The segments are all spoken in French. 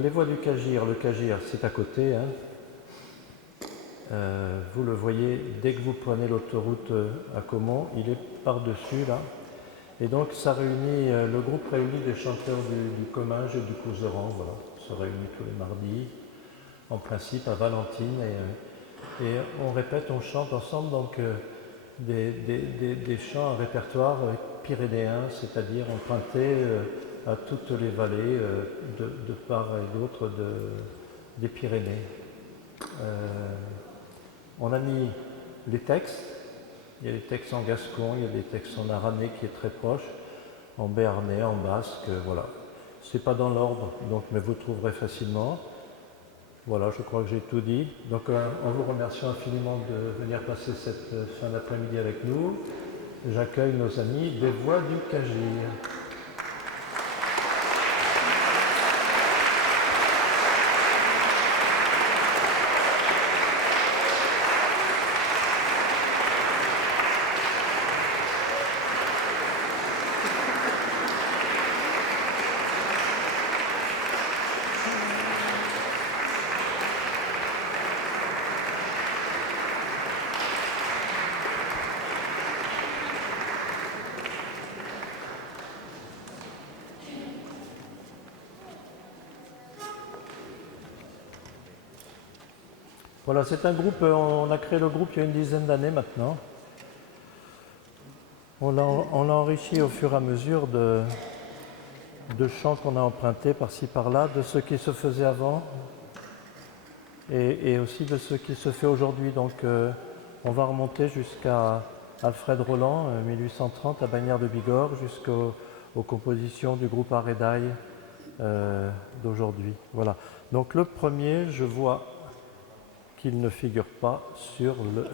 Les voies du Cagir, le Cagir c'est à côté, hein. Vous le voyez dès que vous prenez l'autoroute à Caumont, il est par-dessus là. Et donc ça réunit, le groupe réunit des chanteurs du Comminges et du Couserans, voilà. On se réunit tous les mardis, en principe à Valentine, et on répète, on chante ensemble donc des chants, un répertoire pyrénéen, c'est-à-dire emprunté à toutes les vallées de part et d'autre des Pyrénées. On a mis les textes, il y a des textes en gascon, il y a des textes en aranais qui est très proche, en béarnais, en basque, voilà. C'est pas dans l'ordre, donc, mais vous trouverez facilement. Voilà, je crois que j'ai tout dit. Donc en vous remerciant infiniment de venir passer cette fin d'après-midi avec nous, j'accueille nos amis des Voix du Cagir. Voilà, c'est un groupe, on a créé le groupe il y a une dizaine d'années maintenant. On l'a enrichi au fur et à mesure de chants qu'on a empruntés par-ci par-là, de ce qui se faisait avant et aussi de ce qui se fait aujourd'hui. Donc on va remonter jusqu'à Alfred Roland, 1830, à Bagnères de Bigorre, jusqu'aux compositions du groupe Aredaï d'aujourd'hui. Voilà. Donc le premier, je vois qu'il ne figure pas sur le...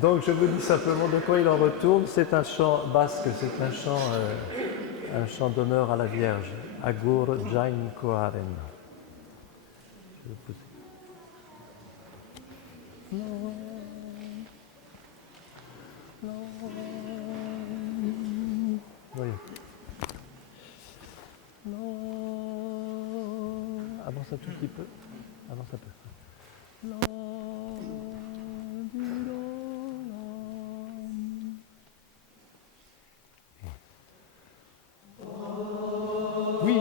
Donc je vous dis simplement de quoi il en retourne. C'est un chant basque, c'est un chant d'honneur à la Vierge. Agur Jain Koaren. Oui. Avance un tout petit peu. Avance un peu. Oui.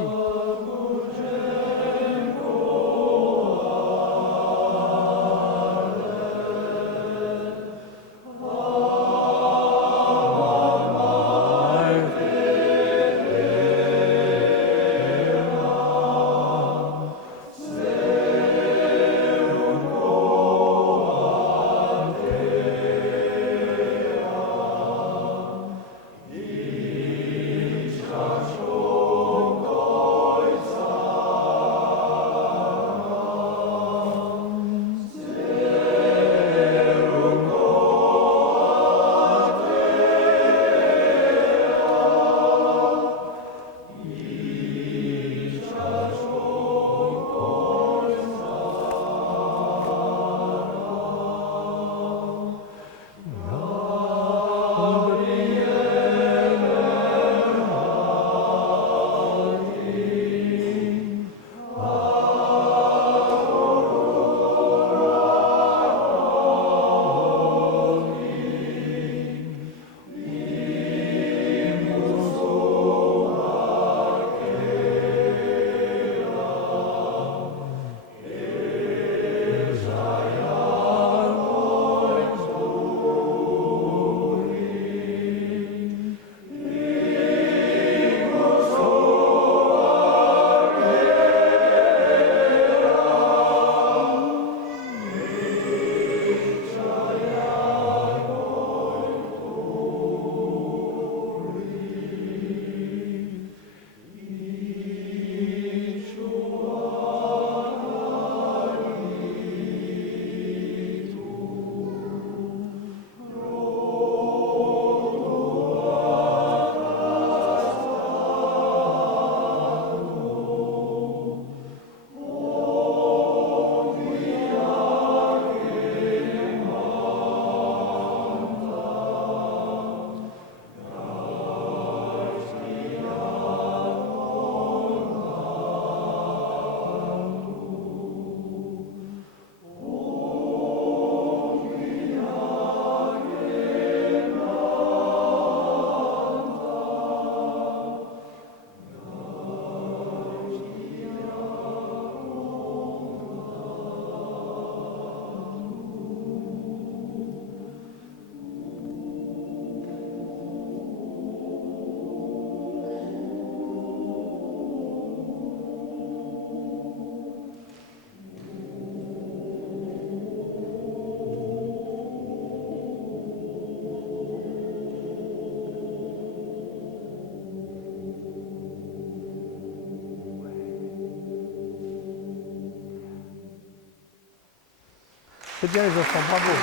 C'est bien les enfants, bravo.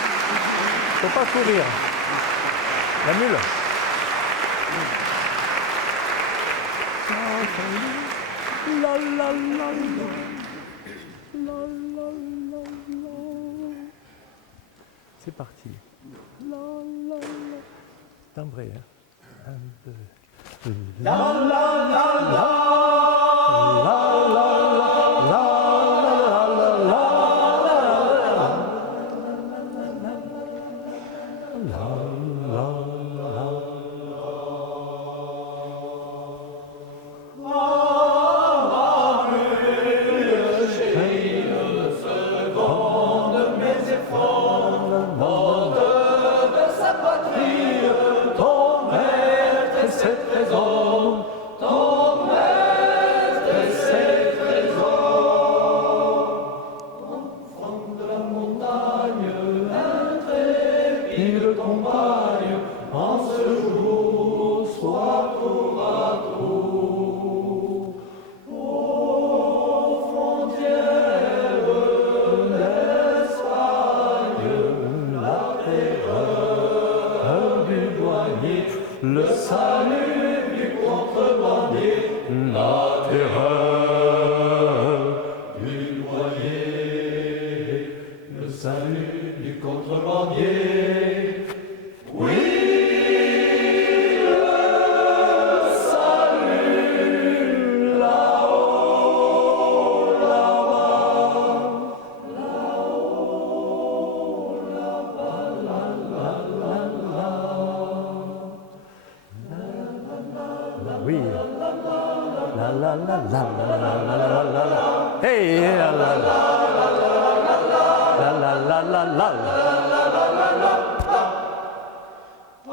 Faut pas courir. La mule. La la la la. La la la la. C'est parti. La la la. Timbré, hein. 1, 2. La la la la. La la la la. Le salut du contrebandier, la terreur du douanier, le salut du contrebandier. Oui, le salut là-haut, là-bas, là-haut, là-bas, là-là-là. Oui. La la la la la la la la la la. Hey la la la. La la la la la. Oh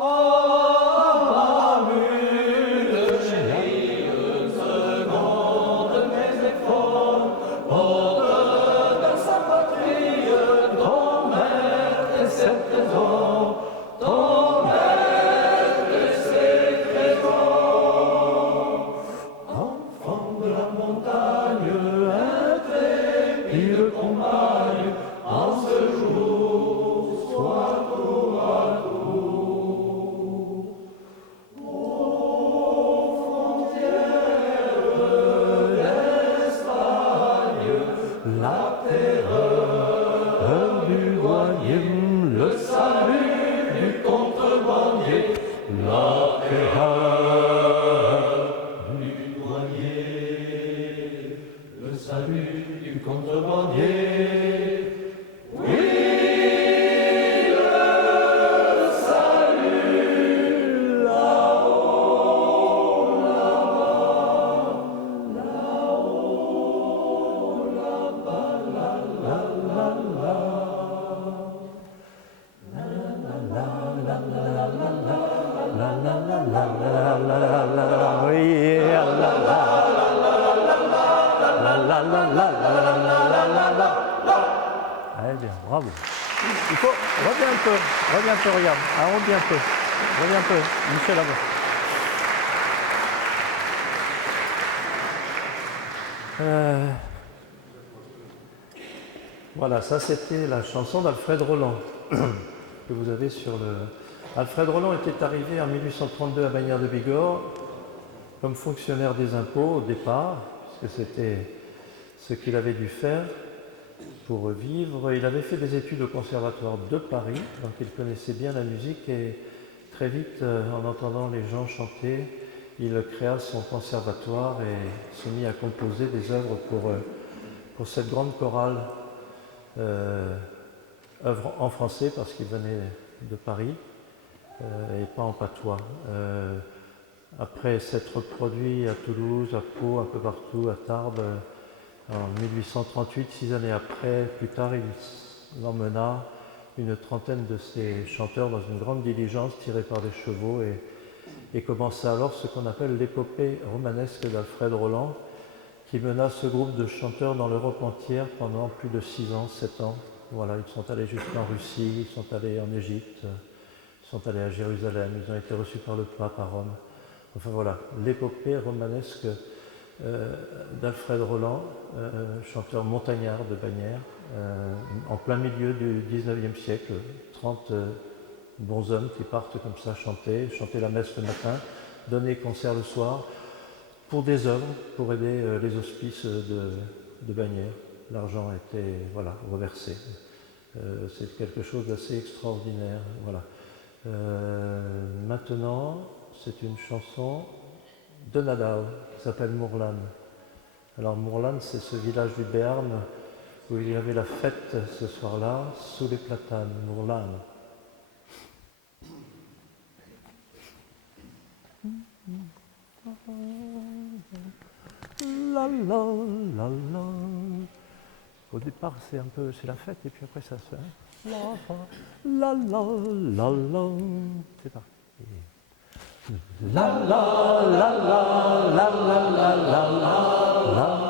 ma mule chérie, une seconde mes efforts, porte de sa patrie, ton maître et ses trésors, ton maître et ses trésors. Enfant de la montagne, intrépide compagne, en ce jour, sois tour à tour. Aux frontières d'Espagne, la terreur du douanier, le salut du contrebandier, la terreur du douanier, le salut du contrebandier. Oui, le salut là-haut, là-bas, là-haut, là-bas, là-là-là. Oui, la la la la la la la. Allez bien, bravo. Il faut reviens un peu, regarde, arrondis un peu, reviens un peu, Michel avant. Voilà, ça c'était la chanson d'Alfred Roland que vous avez sur le. Alfred Roland était arrivé en 1832 à Bagnères de Bigorre comme fonctionnaire des impôts au départ, puisque c'était ce qu'il avait dû faire pour vivre. Il avait fait des études au Conservatoire de Paris, donc il connaissait bien la musique et très vite, en entendant les gens chanter, il créa son conservatoire et s'est mis à composer des œuvres pour cette grande chorale, œuvre en français parce qu'il venait de Paris et pas en patois. Après s'être produit à Toulouse, à Pau, un peu partout, à Tarbes, en 1838, 6 années après, plus tard, il emmena une trentaine de ses chanteurs dans une grande diligence tirée par des chevaux et commença alors ce qu'on appelle l'épopée romanesque d'Alfred Roland, qui mena ce groupe de chanteurs dans l'Europe entière pendant plus de 6 ans, 7 ans. Voilà, ils sont allés jusqu'en Russie, ils sont allés en Égypte, ils sont allés à Jérusalem, ils ont été reçus par le pape à Rome. Enfin voilà, l'épopée romanesque d'Alfred Roland, chanteur montagnard de Bagnères, en plein milieu du 19e siècle. 30 bons hommes qui partent comme ça chanter la messe le matin, donner concert le soir, pour des œuvres, pour aider les hospices de Bagnères. L'argent était reversé. C'est quelque chose d'assez extraordinaire. Voilà. Maintenant, c'est une chanson de Nadal qui s'appelle Mourlane. Alors Mourlane, c'est ce village du Béarn où il y avait la fête ce soir-là, sous les platanes, Mourlane. La la la la. Au départ, c'est la fête et puis après ça se. La la la la. C'est parti. La la la la la la la la la.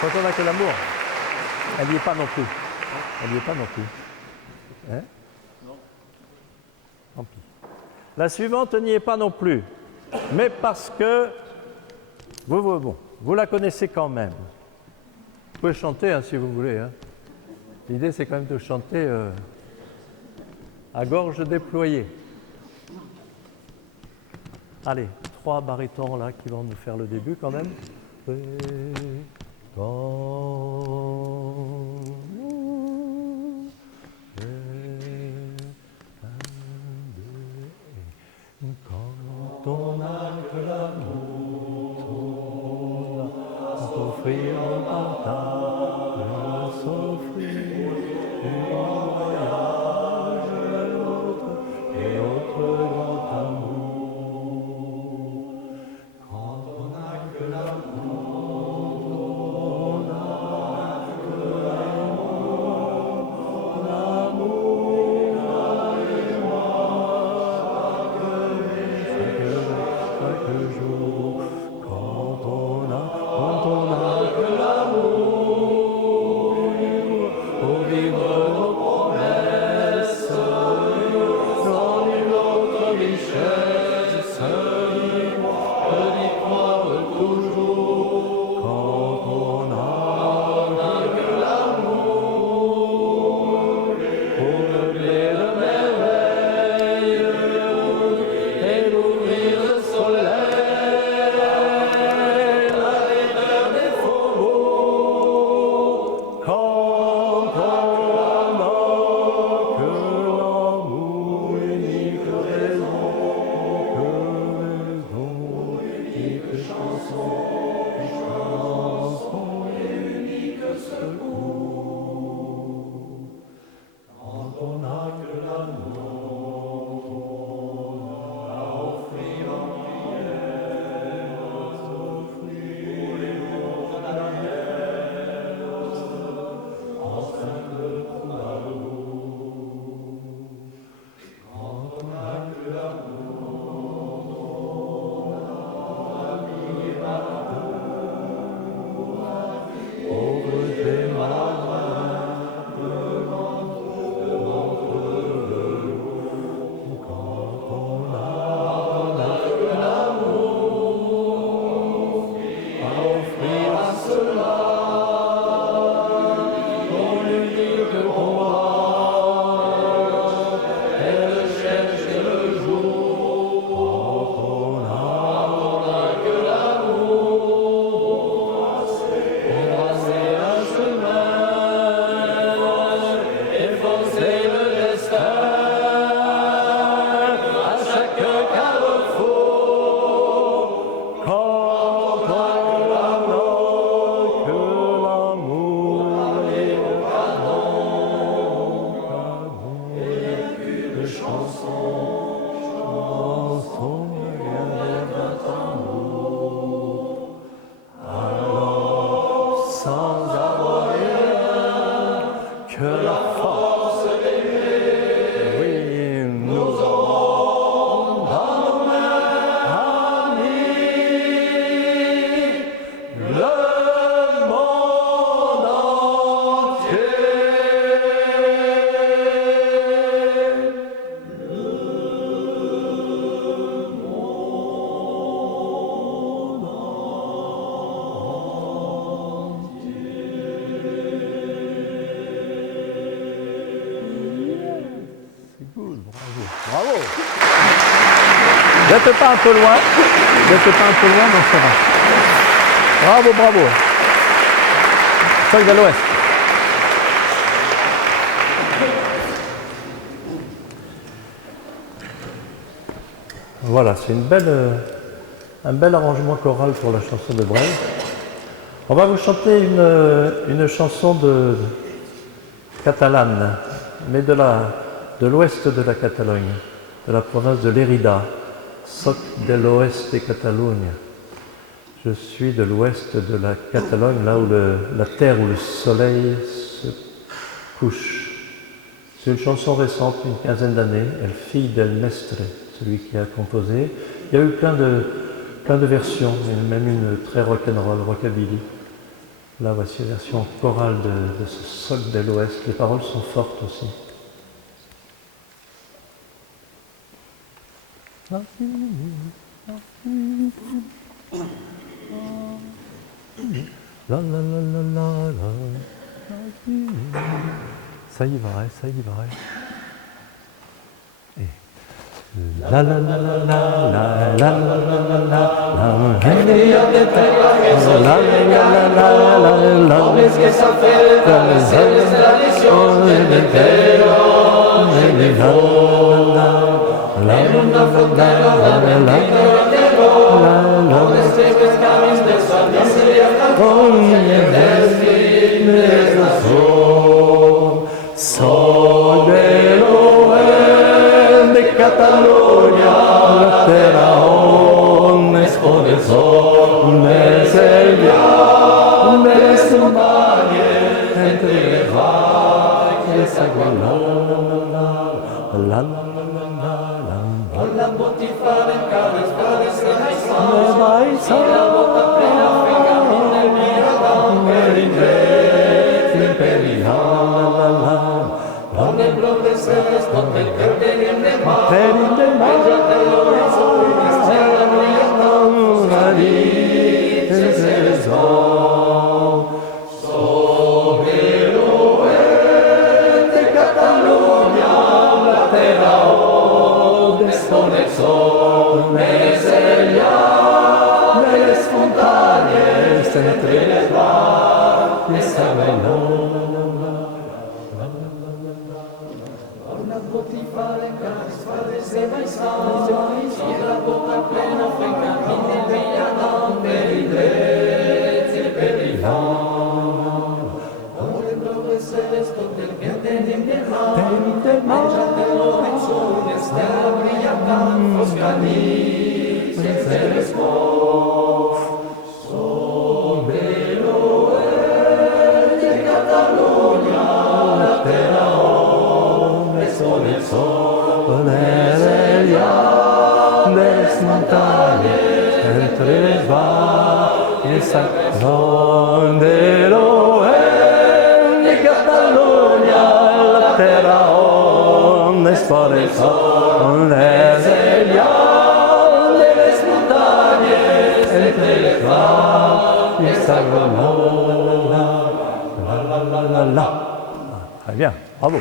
Quand on a que l'amour, elle n'y est pas non plus. Elle n'y est pas non plus. Hein? Tant pis. La suivante n'y est pas non plus, mais parce que vous la connaissez quand même. Vous pouvez chanter si vous voulez. Hein. L'idée, c'est quand même de chanter à gorge déployée. Allez, 3 barytons là qui vont nous faire le début quand même. Quand on n'a que l'amour, on s'offrir un partage, on s'offrir un voyage, et autre grand amour. Quand on n'a que l'amour, on n'a que l'amour, l'amour, chaque jour. Quand on a que l'amour, pour vivre nos promesses, sans nulle autre richesse, que d'y croire toujours. Quand on a que l'amour, pour meubler de merveilles et d'ouvrir le soleil, la laideur des faubourgs. Quand on a que l'amour, unique raison, unique chanson, unique secours. Quand on n'a que l'amour, on a à offrir en prière, s'offrir pour la mienne, en simple troubadour. Quand on n'a que l'amour, on a mis pauvres et malades, devant eux. Quand on a que l'amour, à offrir à ceux-là, ton unique combat, elle cherche le jour. Quand on a que l'amour, embrasser un chemin, effacer le destin, à chaque carrefour. Quand on a que l'amour, et le canon, et une chanson, rien d'un tambour. Alors, sans avoir rien que la force d'aimer, oui, nous aurons dans nos mains, amis, le monde entier. C'est good, bravo. Bravo. N'êtes pas un peu loin. N'êtes pas un peu loin, donc ça va. Bravo, bravo. Sol de l'Ouest. Voilà, c'est un bel arrangement choral pour la chanson de Brel. On va vous chanter une chanson catalane, mais de l'ouest de la Catalogne, de la province de Lérida. Soc de l'Oeste de Catalogne. Je suis de l'ouest de la Catalogne, là où la terre où le soleil se couche. C'est une chanson récente, une quinzaine d'années, El Fill del Mestre, celui qui a composé. Il y a eu plein de versions, même une très rock'n'roll, rockabilly. Là, voici la version chorale de ce Soc de l'Ouest. Les paroles sont fortes aussi. La la la la la la. Ça y va, ça y va. Et la la la la la la la la la la la la Soy del oeste de Cataluña, la tierra donde esconde el sol, es el viaje de su valle, entre valles la la la botifar en cada espacio de maíz, y la bota plena fe camina el mirador, con el blog de ceres, con el terim de mar, ella te lo hizo y estrella brillante, sobre el oeste de Cataluña, la tierra donde esconde el sol, es ella de las montañas, entre las valles Botifar en cada espacio de maíz, y la boca plena fe camina el villadón, Peridret y Peridón. Por el blog de ceres, con el que tenim de mar, ella te lo hizo y estrella brillante, Foscaní, ceres sobre el oeste de Cataluña, la tierra con el sol, es el llano de las montañas, entre los valles, donde el oeste de Cataluña, la tierra donde es por el sol, es el llano de las montañas, entre los valles, la. Très bien, bravo.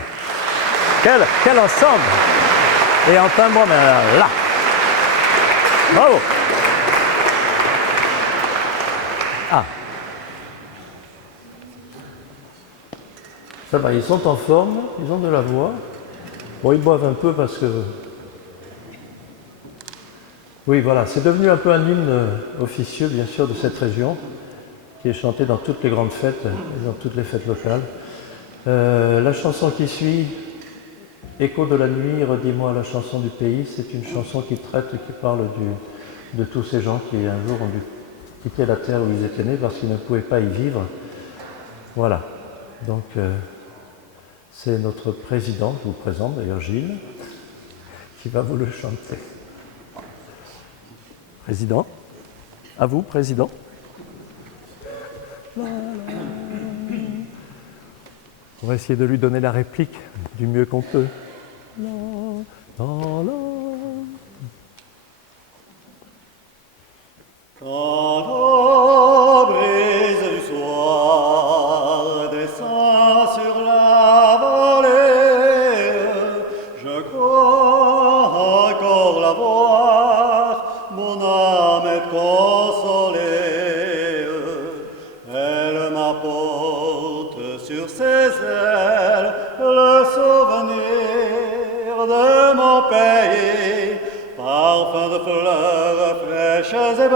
Quel ensemble! Et en timbre, mais là! Bravo! Ah! Ça va, ils sont en forme, ils ont de la voix. Bon, ils boivent un peu parce que... Oui, voilà, c'est devenu un peu un hymne officieux, bien sûr, de cette région, qui est chanté dans toutes les grandes fêtes et dans toutes les fêtes locales. La chanson qui suit... Écho de la nuit, redis-moi la chanson du pays, c'est une chanson qui traite, qui parle de tous ces gens qui un jour ont dû quitter la terre où ils étaient nés parce qu'ils ne pouvaient pas y vivre. Voilà, donc c'est notre président, je vous présente d'ailleurs Gilles, qui va vous le chanter. Président, à vous, président. On va essayer de lui donner la réplique du mieux qu'on peut. La, la, la. Quand la brise du soir descend sur la vallée, je crois encore la voir, mon âme est consolée. Elle m'apporte sur ses ailes le souvenir de mon pays, parfum de fleurs fraîches et belles.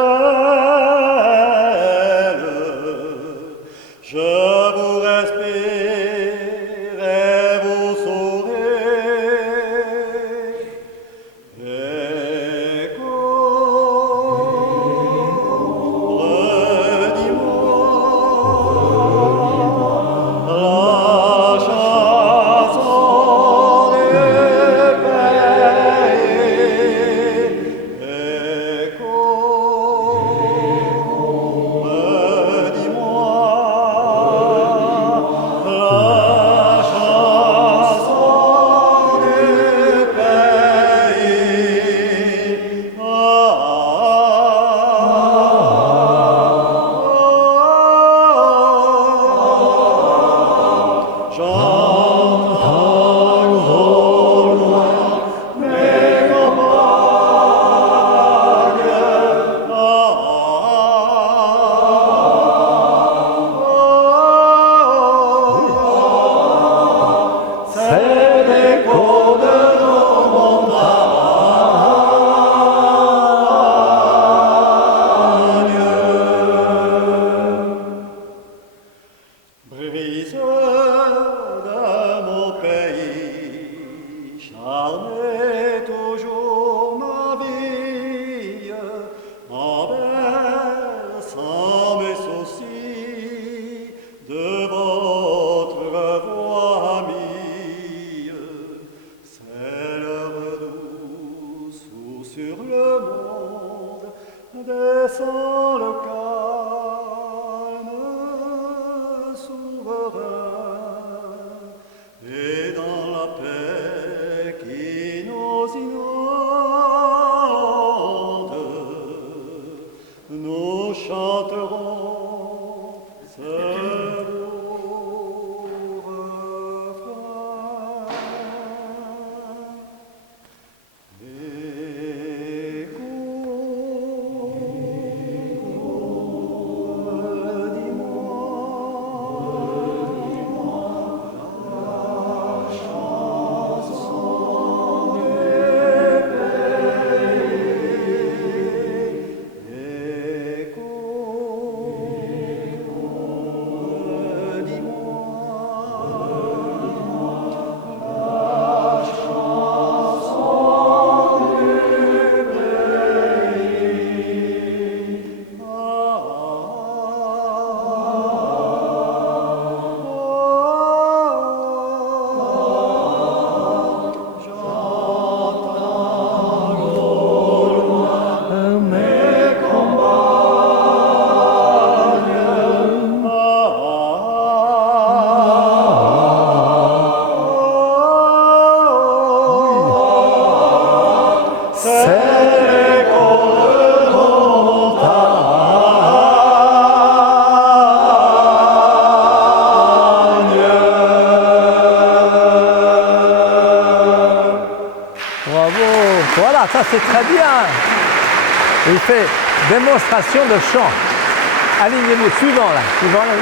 Je vous respire et vous souris. Écho, redis-moi la chanson du pays. Écho, redis-moi Ah, ça c'est très bien. Il fait démonstration de chant. Alignez-vous, suivant là. Suivant là.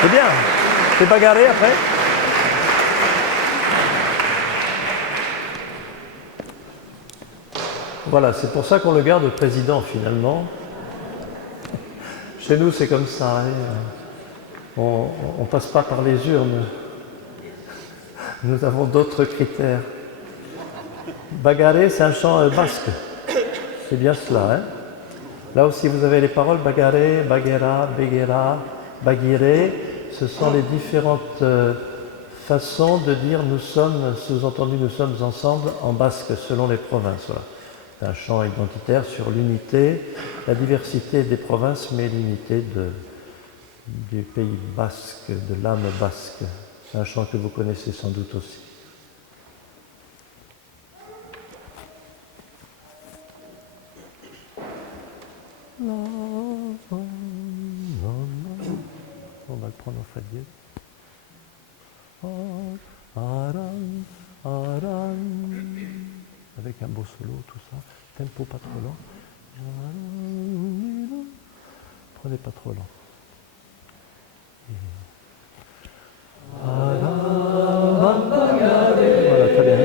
C'est bien. C'est bagarré après. Voilà, c'est pour ça qu'on le garde président finalement. Chez nous, c'est comme ça. Hein. On ne passe pas par les urnes. Nous avons d'autres critères. Bagarré, c'est un chant basque. C'est bien cela. Hein. Là aussi, vous avez les paroles bagaré, baguera, beguera, baguiré. Ce sont les différentes façons de dire nous sommes, sous-entendu nous sommes ensemble en basque selon les provinces. Voilà. C'est un chant identitaire sur l'unité, la diversité des provinces, mais l'unité du pays basque, de l'âme basque. C'est un chant que vous connaissez sans doute aussi. On va le prendre en fa dièse. Avec un beau solo, tout ça. Tempo pas trop lent. Prenez pas trop lent. Voilà, très bien.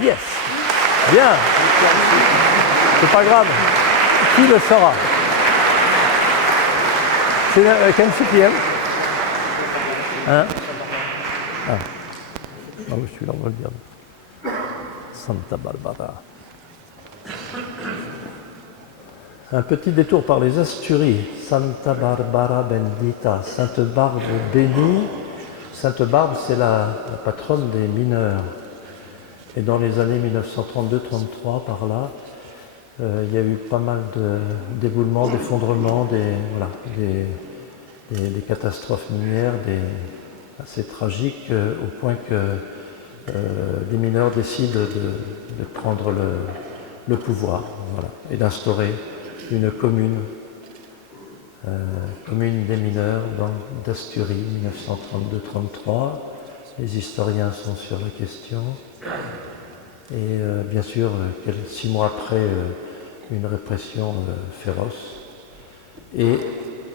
Yes. Bien. C'est pas grave. Qui le saura? C'est quel septième? Hein? Ah. Ah oui, celui-là, on va le dire. Santa Barbara. Un petit détour par les Asturies, Santa Barbara Bendita, Sainte Barbe bénie. Sainte Barbe, c'est la patronne des mineurs. Et dans les années 1932-33, par là, il y a eu pas mal d'éboulements, d'effondrements, des catastrophes minières assez tragiques, au point que les mineurs décident de prendre le pouvoir, voilà, et d'instaurer une commune des mineurs d'Asturie, 1932-33. Les historiens sont sur la question. Et bien sûr, 6 mois après, une répression féroce. Et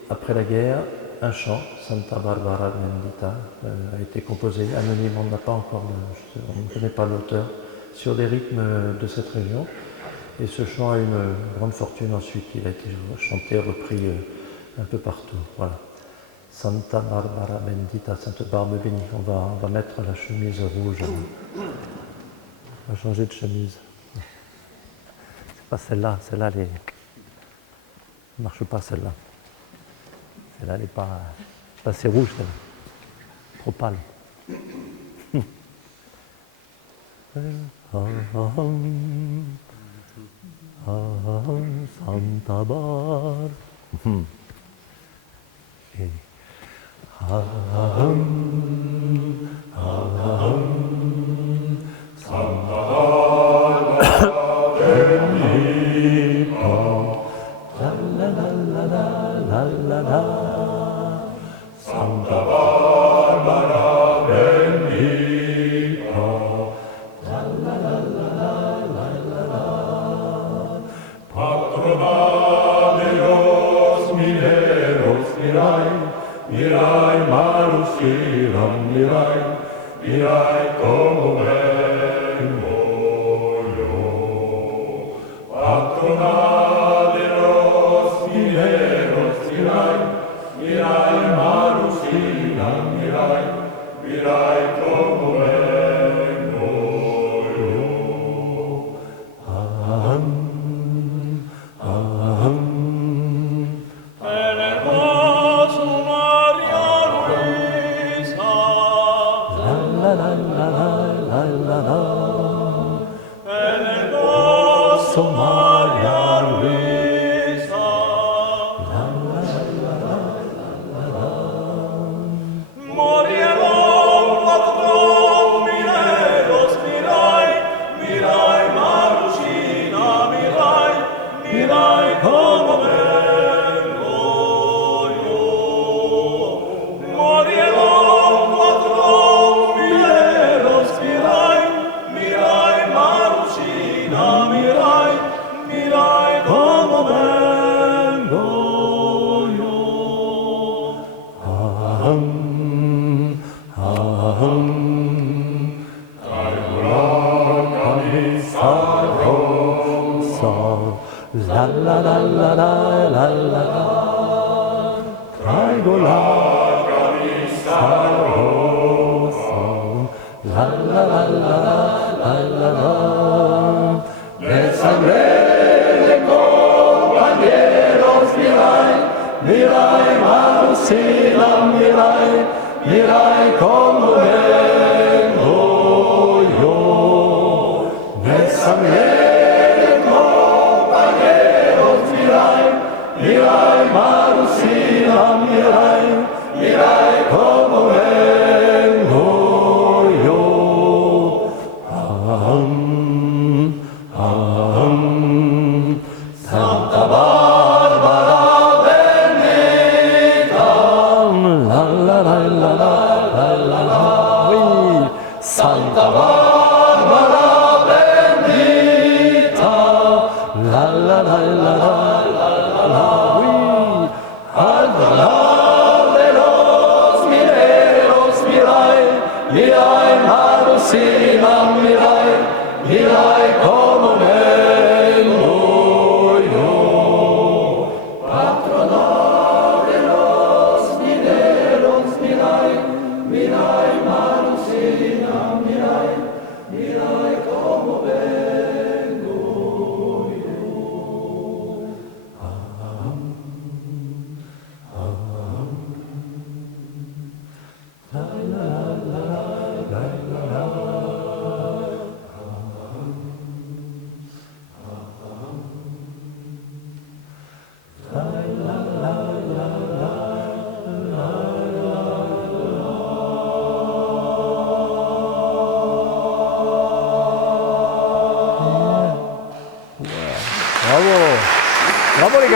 après la guerre, un chant, Santa Barbara Bendita, a été composé anonyme, on n'a pas encore, on ne connaît pas l'auteur, sur des rythmes de cette région. Et ce chant a une grande fortune ensuite, il a été chanté, repris un peu partout. Voilà. Santa Barbara Bendita, Sainte Barbe bénie. On va mettre la chemise rouge. On va changer de chemise. C'est pas celle-là, celle-là, elle ne marche pas celle-là. Celle-là, elle n'est pas assez rouge, celle-là. Trop pâle. Santa Barbara. Santa Barbara bendita, patrona de los mineros, mirai, mirai, Marusquera, mirai, mirai como vengo yo. Patrona de los mineros, mirai, mirai, Marusquera, mirai, mirai como vengo yo.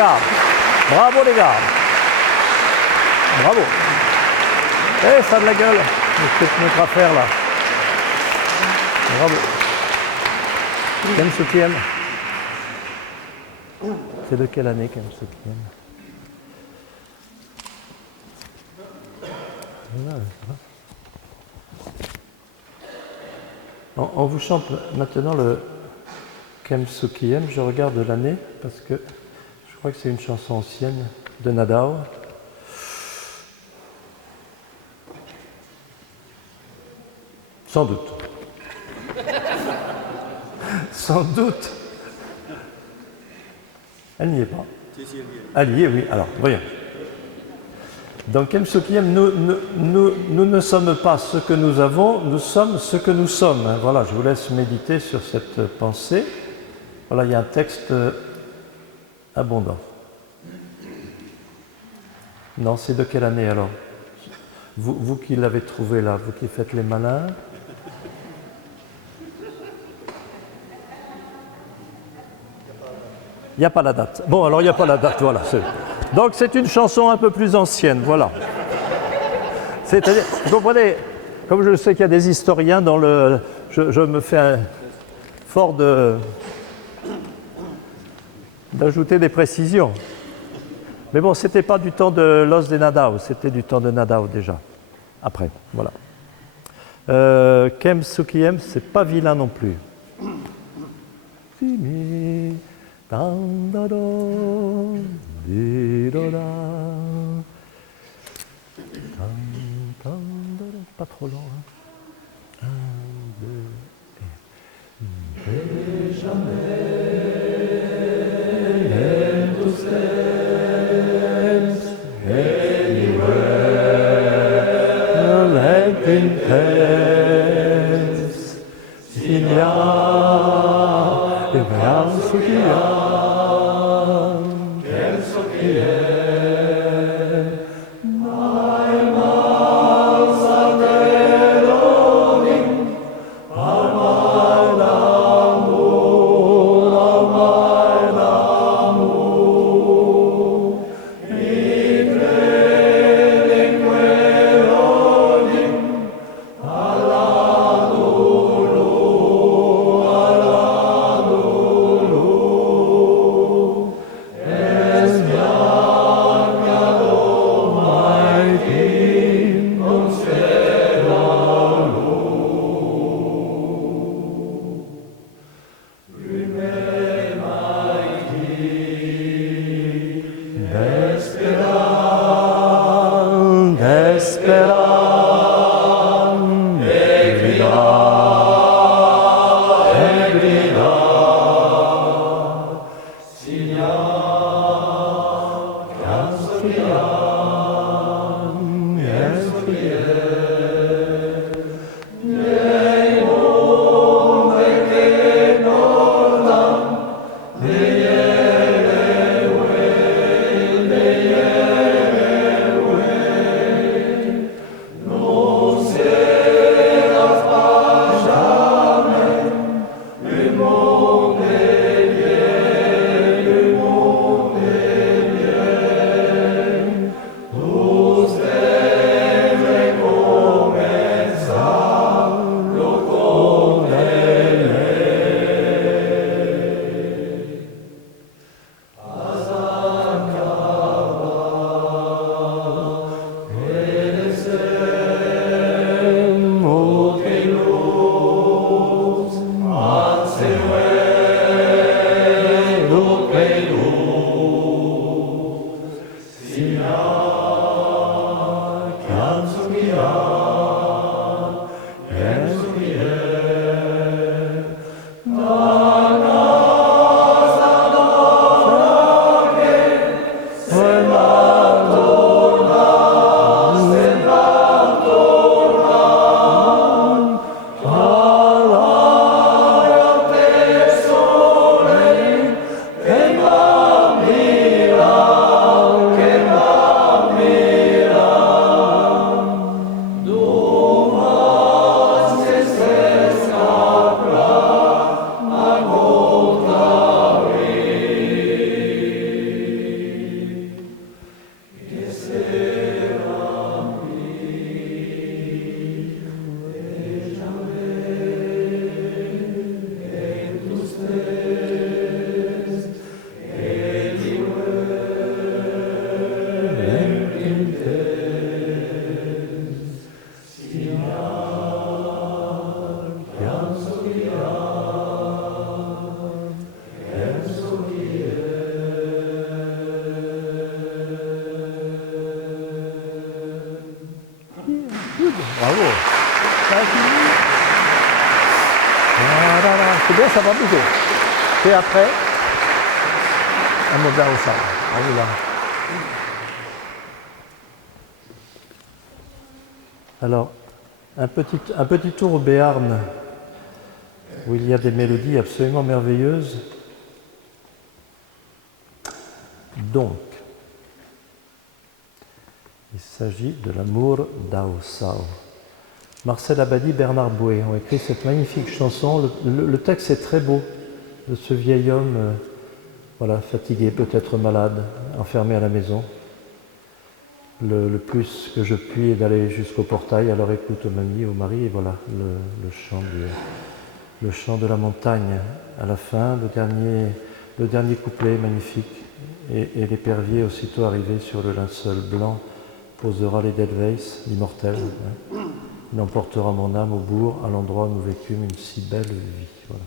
gars. Bravo les gars. Bravo. Eh, ça a de la gueule. C'est notre affaire là. Bravo. Kemsukiem. C'est de quelle année Kemsukiem? On vous chante maintenant le Kemsukiem. Je regarde l'année parce que je crois que c'est une chanson ancienne de Nadao. Sans doute. Sans doute. Elle n'y est pas. Elle y est, oui. Alors, voyons. Dans Kemsukiem, nous ne sommes pas ce que nous avons, nous sommes ce que nous sommes. Voilà, je vous laisse méditer sur cette pensée. Voilà, il y a un texte abondant. Non, c'est de quelle année alors? Vous qui l'avez trouvé là, vous qui faites les malins. Il n'y a pas la date. Bon, alors il n'y a pas la date, voilà. Donc c'est une chanson un peu plus ancienne, voilà. C'est-à-dire, vous comprenez, comme je sais qu'il y a des historiens dans le... Je me fais fort d'ajouter des précisions. Mais bon, c'était pas du temps de Los de Nadao, c'était du temps de Nadao déjà. Après, voilà. Kemsukiem, c'est pas vilain non plus. Pas trop long. Hein. 1, 2, et jamais to stand anywhere like intense Sinya Bravo. Ça a fini. Voilà, c'est bien, ça va bouger. Et après, un modèle au sol. Voilà. Alors, un petit tour au Béarn, où il y a des mélodies absolument merveilleuses. Donc, il s'agit de l'amour d'Aosao. Marcel Abadi, Bernard Bouet ont écrit cette magnifique chanson. Le texte est très beau, de ce vieil homme, voilà, fatigué, peut-être malade, enfermé à la maison. Le plus que je puis est d'aller jusqu'au portail, alors écoute mamie, au mari, et voilà, le chant de la montagne. À la fin, le dernier couplet magnifique, et l'épervier aussitôt arrivé sur le linceul blanc posera l'Edelweiss, l'immortel. Hein. Il emportera mon âme au bourg, à l'endroit où nous vécûmes une si belle vie. Voilà.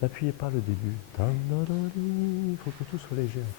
N'appuyez pas le début. Il faut que tout soit léger en fait.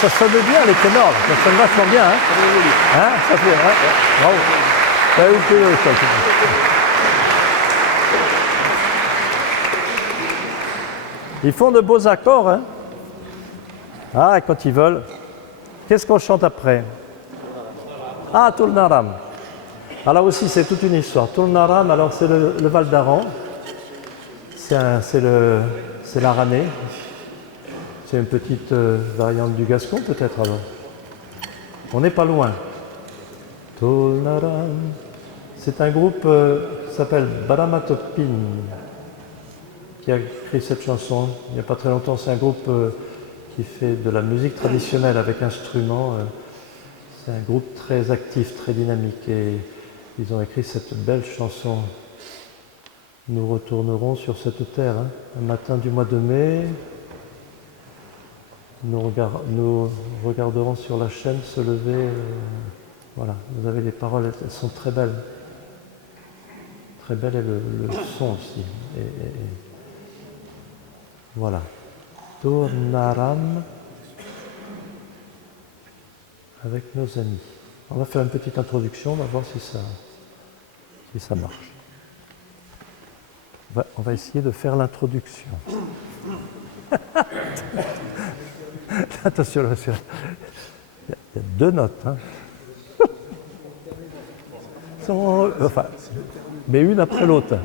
Ça sonne bien les ténors, ça sonne vachement bien. Hein, hein ça fait, hein, bravo. Ils font de beaux accords. Hein. Ah, quand ils veulent. Qu'est-ce qu'on chante après? Ah, Tulnaram. Alors aussi, c'est toute une histoire. Tulnaram, alors c'est le Val d'Aran. C'est l'aranais. C'est une petite variante du gascon peut-être alors. On n'est pas loin. Tolnaram. C'est un groupe qui s'appelle Baramatopin qui a écrit cette chanson il n'y a pas très longtemps. C'est un groupe qui fait de la musique traditionnelle avec instruments. C'est un groupe très actif, très dynamique et ils ont écrit cette belle chanson. Nous retournerons sur cette terre, hein. Un matin du mois de mai. Nous regarderons sur la chaîne se lever. Voilà, vous avez les paroles, elles sont très belles. Très belles et le son aussi. Voilà. Tornaram avec nos amis. On va faire une petite introduction, on va voir si ça marche. On va essayer de faire l'introduction. Attention, il y a deux notes. Hein. Enfin, mais une après l'autre.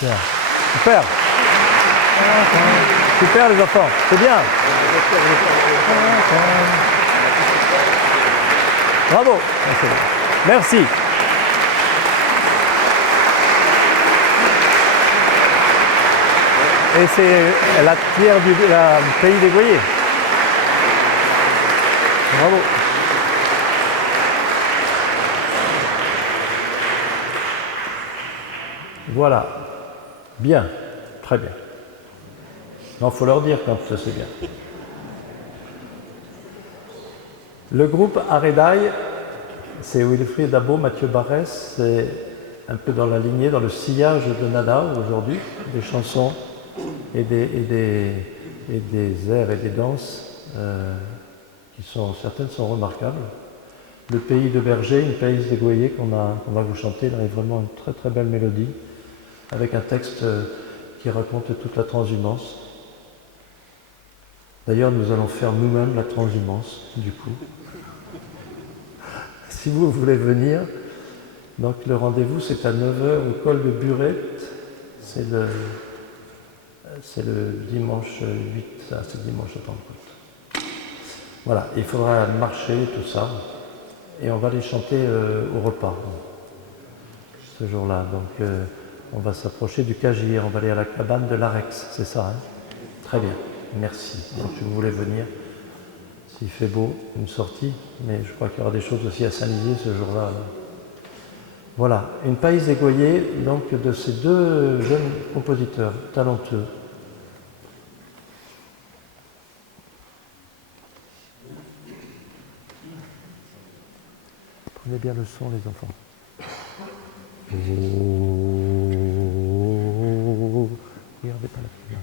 Bien. Super. Super les enfants, c'est bien. Bravo. Merci. Et c'est la pierre du pays des Goyers. Bravo. Voilà. Bien. Très bien. Non, il faut leur dire quand ça c'est bien. Le groupe Aredaï, c'est Wilfried Dabo, Mathieu Barès, c'est un peu dans la lignée, dans le sillage de Nada aujourd'hui, des chansons et des airs et des danses qui sont, certaines sont remarquables. Le pays de Berger, une pays des Goyers qu'on va vous chanter, là est vraiment une très très belle mélodie, avec un texte qui raconte toute la transhumance. D'ailleurs, nous allons faire nous-mêmes la transhumance, du coup. Si vous voulez venir, donc le rendez-vous c'est à 9h au col de Burette, c'est le dimanche 8, c'est dimanche à Pentecôte. Voilà, il faudra marcher, tout ça, et on va les chanter au repas, ce jour-là. Donc on va s'approcher du Cagir, on va aller à la cabane de l'Arex, c'est ça, hein? Très bien, merci. Donc si vous voulez venir, s'il fait beau, une sortie, mais je crois qu'il y aura des choses aussi à Saint-Lizier ce jour-là. Là. Voilà, une Pays des Goyers, donc de ces deux jeunes compositeurs talentueux. Prenez bien le son, les enfants. Regardez pas la main.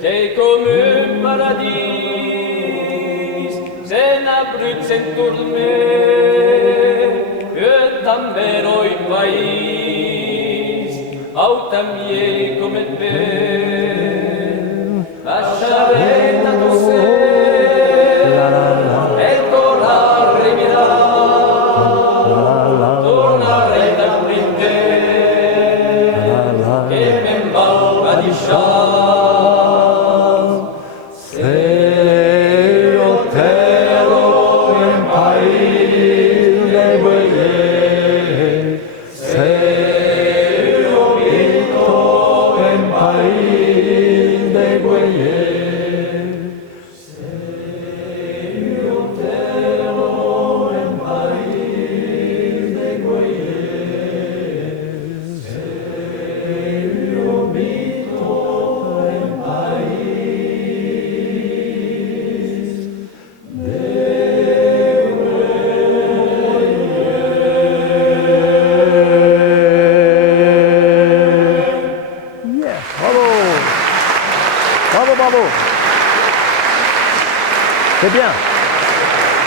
T'es comme une maladie Abruzzen turme, tamber oi país, autam ieri comet me, lasciareta tu se, e tornare mirà, tornare da printe, che men va di scià.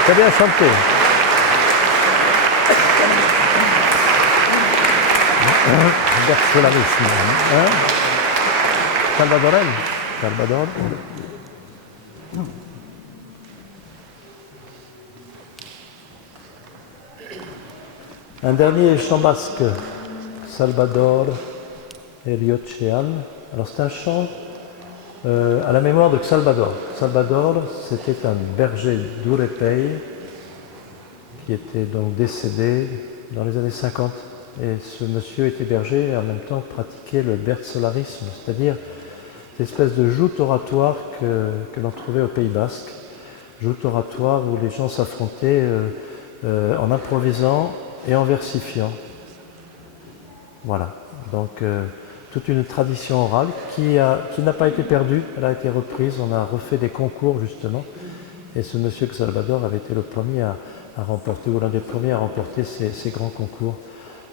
C'est bien chanté. Bercelarissimo, hein? Salvadorel? Salvador. Un dernier chant basque, Salvador Eriochean. Alors c'est un chant à la mémoire de Salvador. Salvador, c'était un berger d'Urepei qui était donc décédé dans les années 50. Et ce monsieur était berger et en même temps pratiquait le bercelarisme, c'est-à-dire cette espèce de joute oratoire que l'on trouvait au Pays Basque. Joute oratoire où les gens s'affrontaient en improvisant et en versifiant. Voilà. Donc toute une tradition orale qui n'a pas été perdue, elle a été reprise, on a refait des concours justement, et ce monsieur Salvador avait été le premier à remporter, ou l'un des premiers à remporter ces grands concours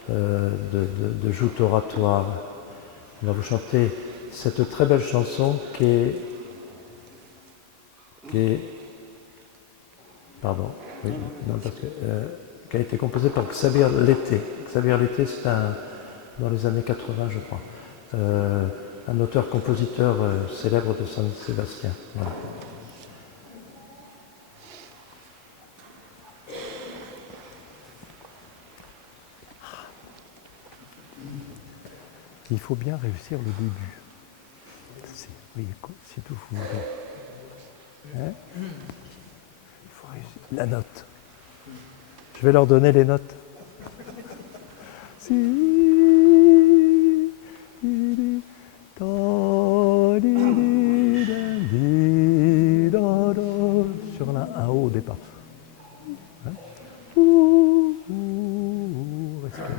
de joute oratoire. On va vous chanter cette très belle chanson qui a été composée par Xavier Lété. Xavier Lété, c'est dans les années 80, je crois. Un auteur-compositeur célèbre de Saint-Sébastien. Voilà. Il faut bien réussir le début. Oui, si tout vous voulez. Hein? Il faut réussir la note. Je vais leur donner les notes. Si. Sur un haut au départ. Hein? Respire.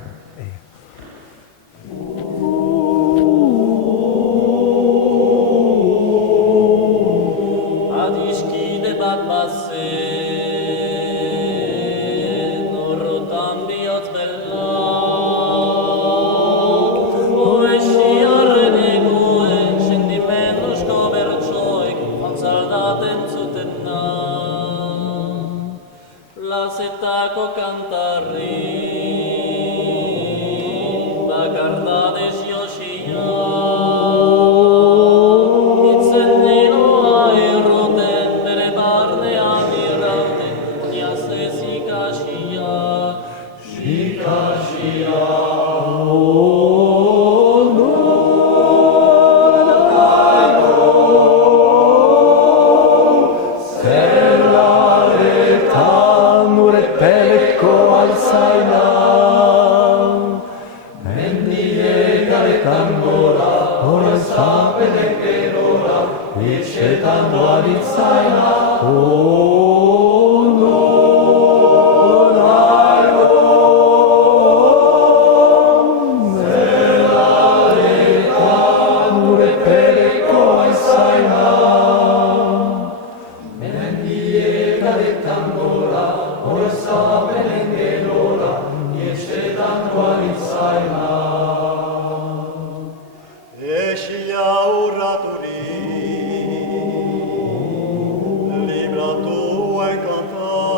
Libra tu e canta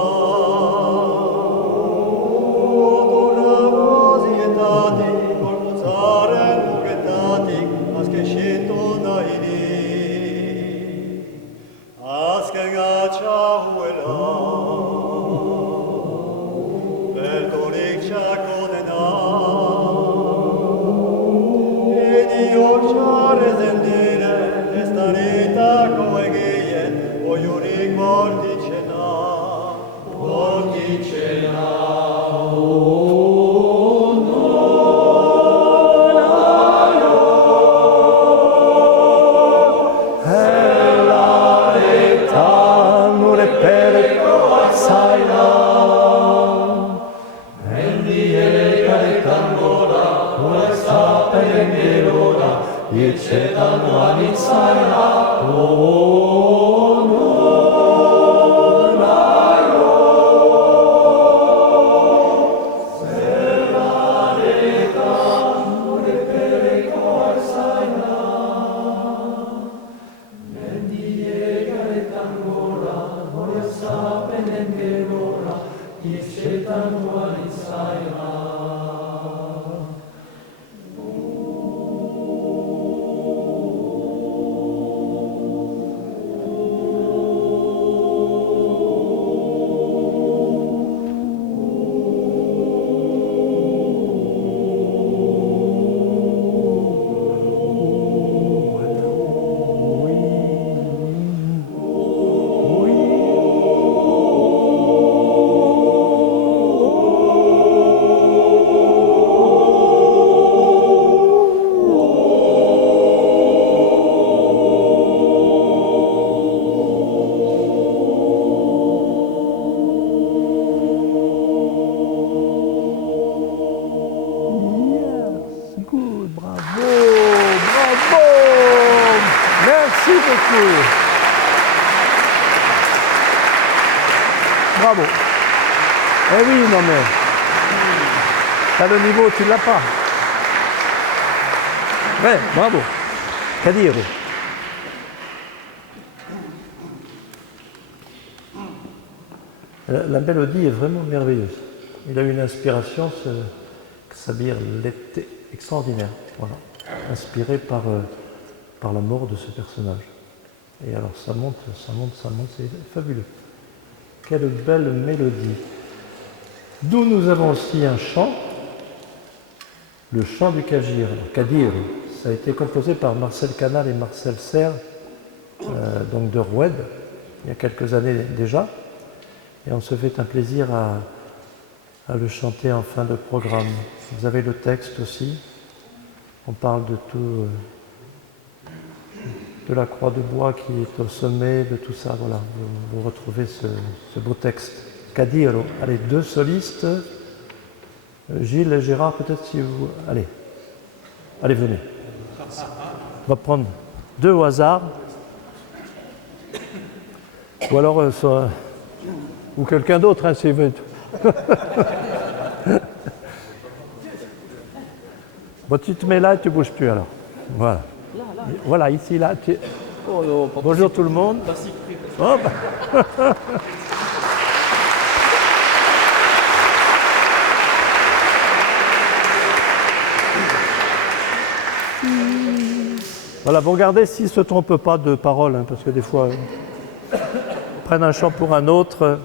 Bravo. Eh oui, non mais... T'as le niveau, tu l'as pas. Ouais, bravo. Qu'à dire? La mélodie est vraiment merveilleuse. Il a eu une inspiration, ce Sabir l'était extraordinaire. Voilà. Inspiré par la mort de ce personnage. Et alors ça monte, c'est fabuleux. Quelle belle mélodie. D'où nous avons aussi un chant, le chant du Kagir. Kadir, ça a été composé par Marcel Canal et Marcel Serre, donc de Roued, il y a quelques années déjà. Et on se fait un plaisir à le chanter en fin de programme. Vous avez le texte aussi. On parle de tout, de la croix de bois qui est au sommet, de tout ça. Voilà, vous retrouvez ce beau texte. Kadiro. Allez, deux solistes. Gilles et Gérard, peut-être si vous... Allez, venez. On va prendre deux au hasard. Ou alors, ou quelqu'un d'autre, hein, si vous veut. Bon, tu te mets là et tu ne bouges plus alors. Voilà. Voilà, ici, là. Bonjour tout le monde. Oh, bah. Voilà, vous regardez s'ils ne se trompent pas de parole, hein, parce que des fois, ils prennent un chant pour un autre.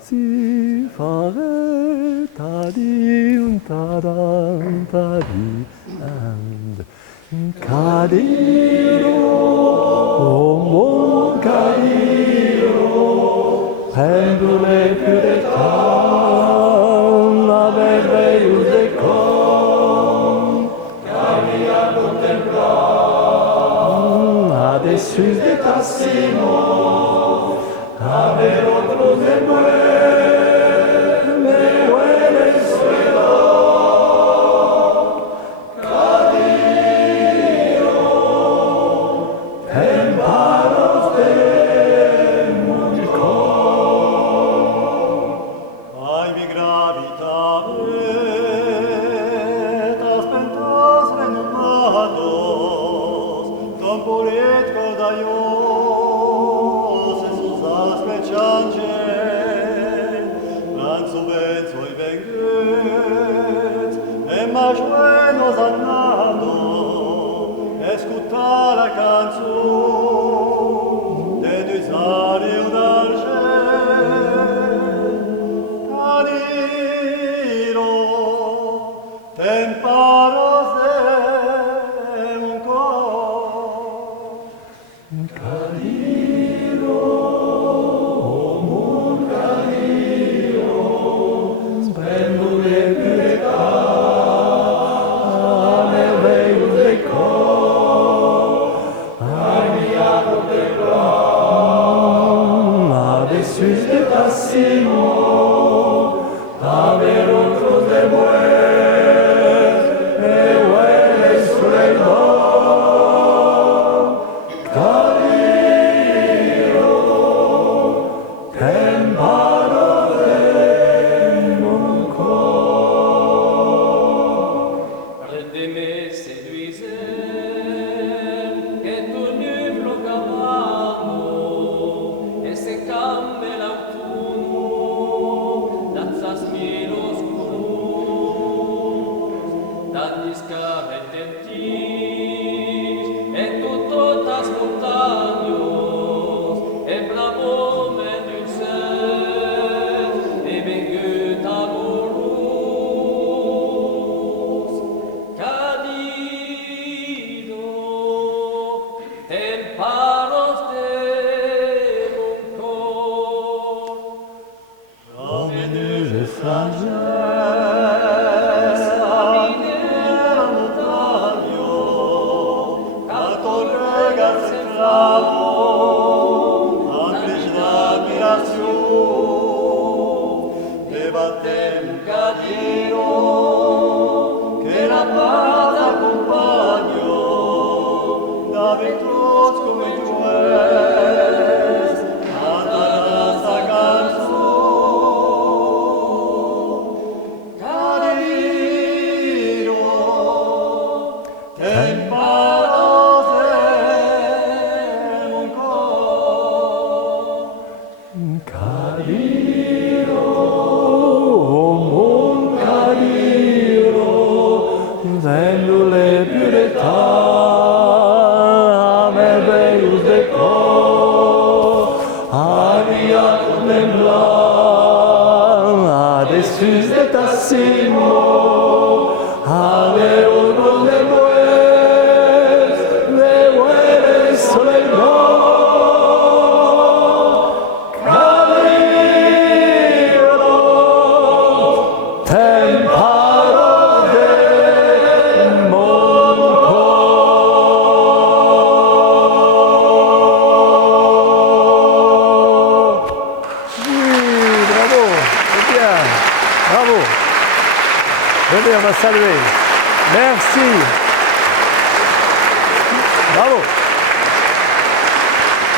Si fare tadi un tadan tadi and cadiro oh mon cadiro pendule più de can la beve de con cavia contemplar adesso de tassimo avere otro de muere Temporet codaio Simón, haber otros de bues, e huele su reino, Caliro, ten paro de monco. Rendez-me séduiseur, que tu nublo cavallo, e se cambia l'autunno, danzas milos cruz, dandis carretentis, e tutotas montaños, e bramome d'un ser, e vengut amorus, Cadido, temparos de mon cor. Promenus et sagesse, abiner montaño, catorregas et flavo, angles d'admiration, debatem Cadiro, que la paz acompaño, d'aventros come tu es, cantarás a canción. Cadiro, ten paros en mon cor. Cadiro, mon Cadiro, vendo le purezza, merveilleux de corps, avia contemplar, a dessus de ta simo, ale oro de bues solemnos, Caliro, temparo de mon cor. Oui, bravo, c'est bien, bravo. Venez, on va saluer. Merci. Bravo.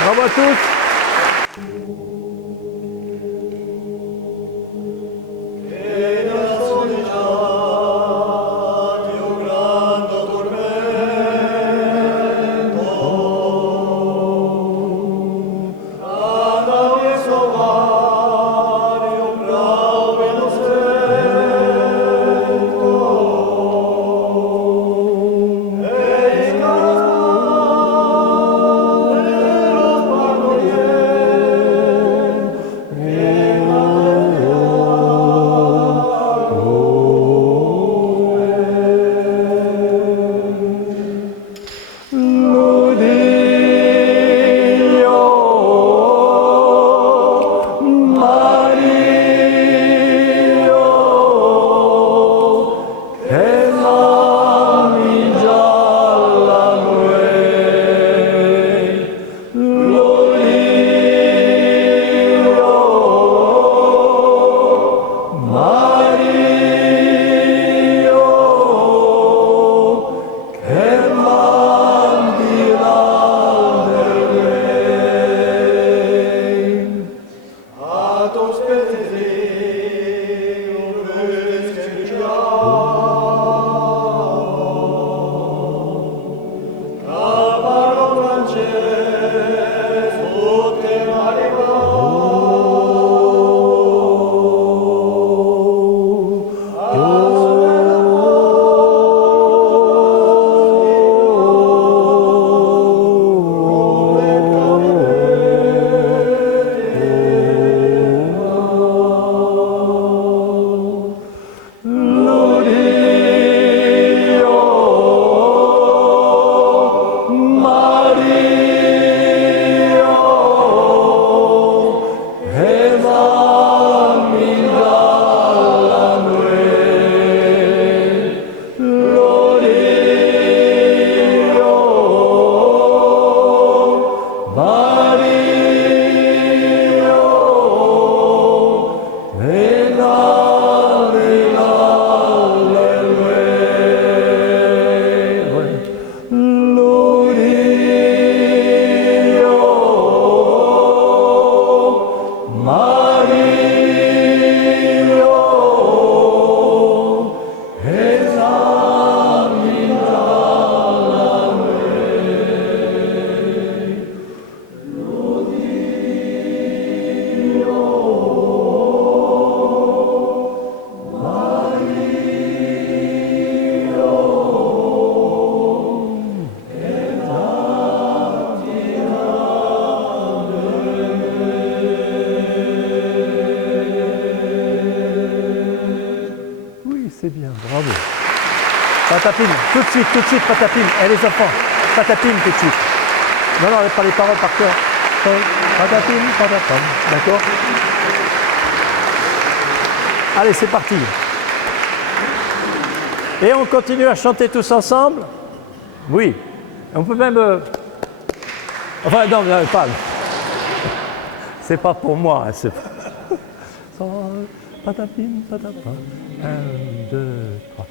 Bravo à tous. Patapim, tout de suite, patapim. Et les enfants, patapim tout de suite. Non, pas les paroles par cœur. Patapim, patapam. D'accord? Allez, c'est parti. Et on continue à chanter tous ensemble? Oui. On peut même... Enfin, non, pas... C'est pas pour moi. Hein, c'est... Patapim, patapam. 1, 2, 3.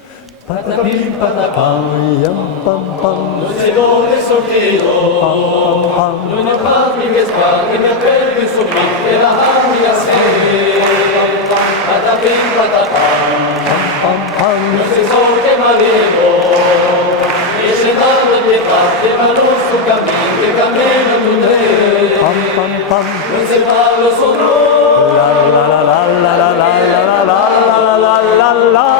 Patapim, patapam, yam, pam, pam. Nos edores sortido, non ne parli che sbagli, ne perdi sul mare, la rabbia sei. Patapim, patapam, non si sorge malego, e scendendo di parte, ma non su cammino, che cammino tu tre. Non si fa lo sonoro, La la la la la la la la la la la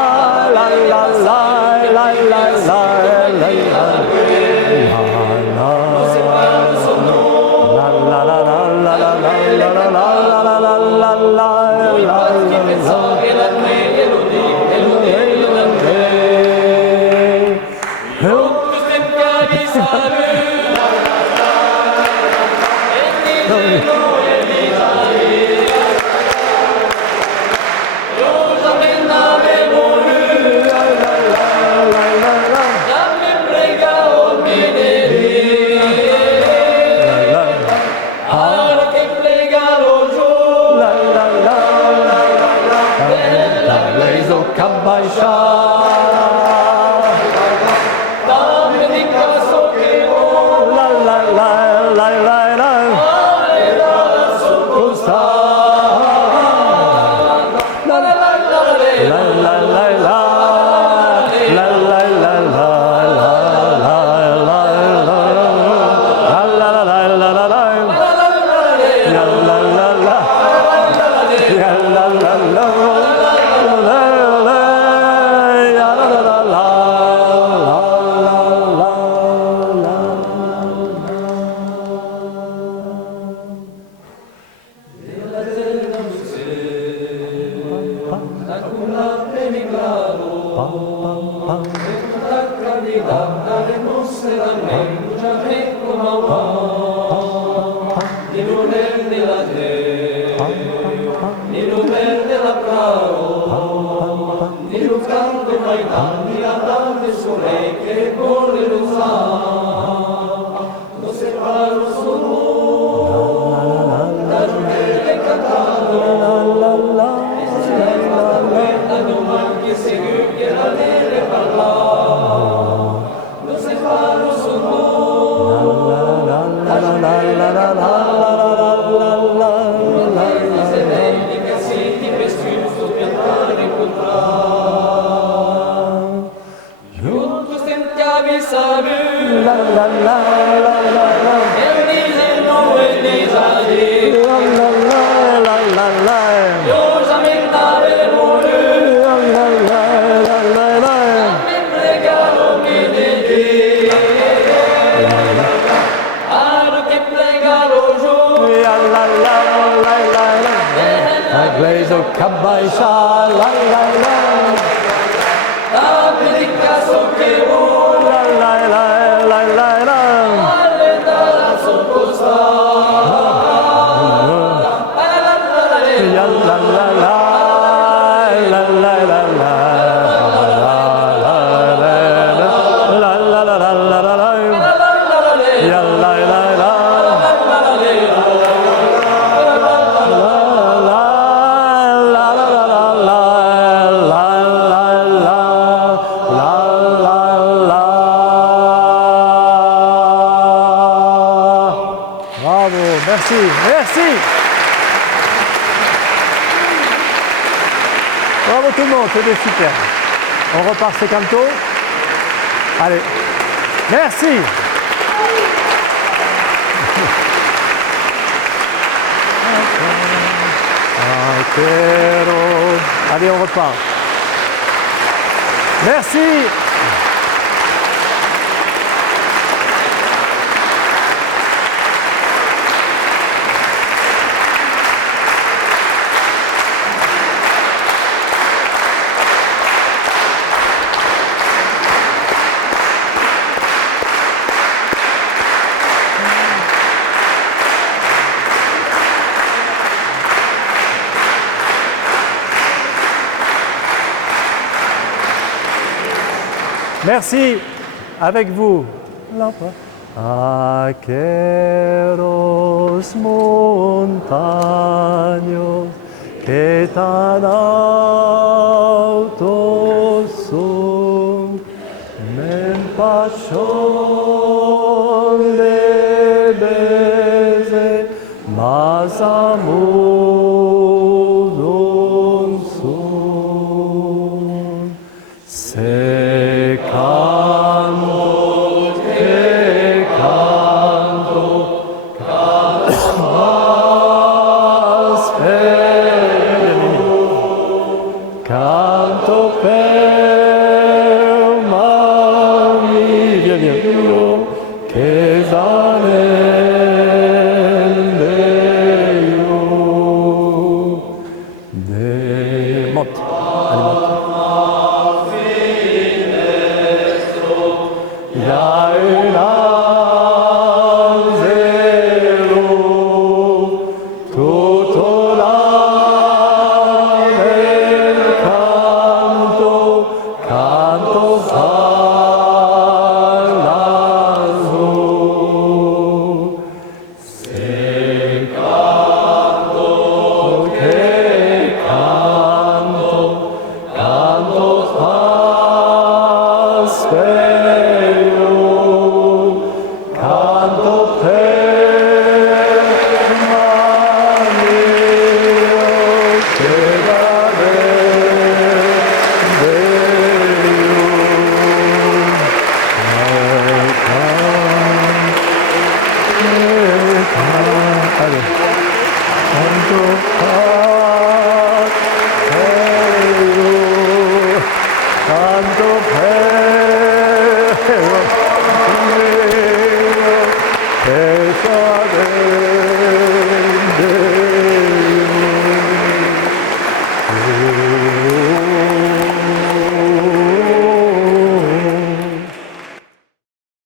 Bravo tout le monde, c'était super. On repart ce canto. Allez, merci. Allez, on repart. Merci. Merci. Avec vous. Aqueros montaños que tan altos son, men pasión de baiser, mas amor son. Se canto, te canto, canto per mani, che zanello de monte. Allez, monte. Ya un angelo, tutto nel canto, canto parlando. Se canto che canto, canto spero, canto per Mario che Allez, canto per